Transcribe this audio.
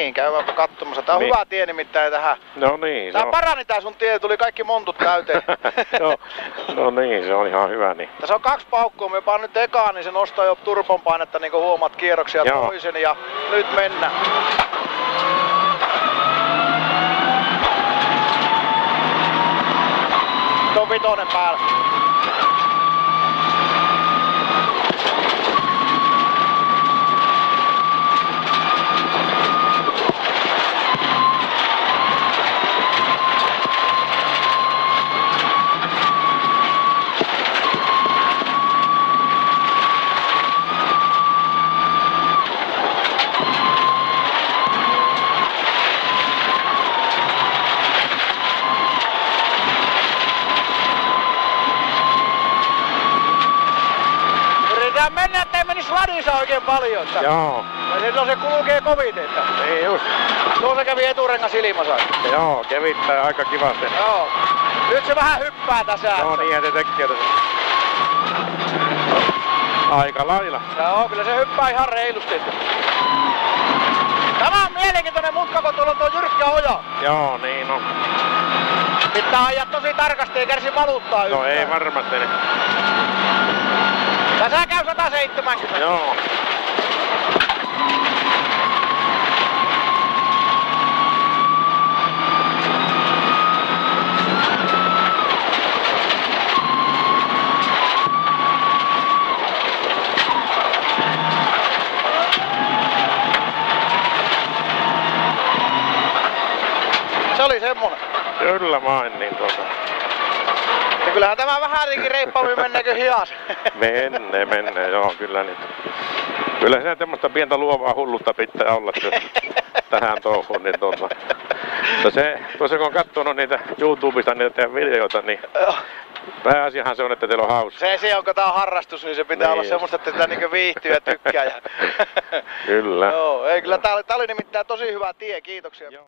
niin, käydäänpä katsomassa. Tää on niin. hyvä tie nimittäin tähän. No niin, Tää parani tää sun tie, tuli kaikki montut täyteen. no niin, se on ihan hyvä niin. Tässä on 2 paukkua, me paan nyt ekaan, niin se nostaa jo turbon painetta, niin kuin huomaat kierroksia toisen ja nyt mennään. Tuo 5 päällä. Mennään, ettei menisi ladissa oikein paljon. Että Joo. Ja se kulkee kovin, että. Niin just. Tuossa kävi eturengas ilmassa. Joo, kevittää aika kivasti. Joo. Nyt se vähän hyppää tässä. Joo, niinhän se tekee tässä. Aika lailla. Joo, kyllä se hyppää ihan reilusti. Tämä on mielenkiintoinen mutka, kun tuolla on tuo jyrkkä oja. Joo, niin on. Pitää ajaa tosi tarkasti, ei kärsi valuttaa yhtään. No ei varmasti. Tässä käy 170. Joo. Se oli semmonen. Kyllä vain niin tuota. Ja kyllähän tämä vähän reippaammin menneekö hias. Menee, joo kyllä niin. Kyllä se tämmöistä pientä luovaa hullutta pitää olla tähän touhuun. Niin tuossa kun on katsonut niitä YouTubesta niitä teidän videoita, niin pääasiahan se on, että teillä on hauska. Se on, kun tää on harrastus, niin se pitää niin olla semmoista, että sitä niinku viihtyy ja tykkää. Kyllä. Joo, ei kyllä tää oli nimittäin tosi hyvä tie, kiitoksia. Joo.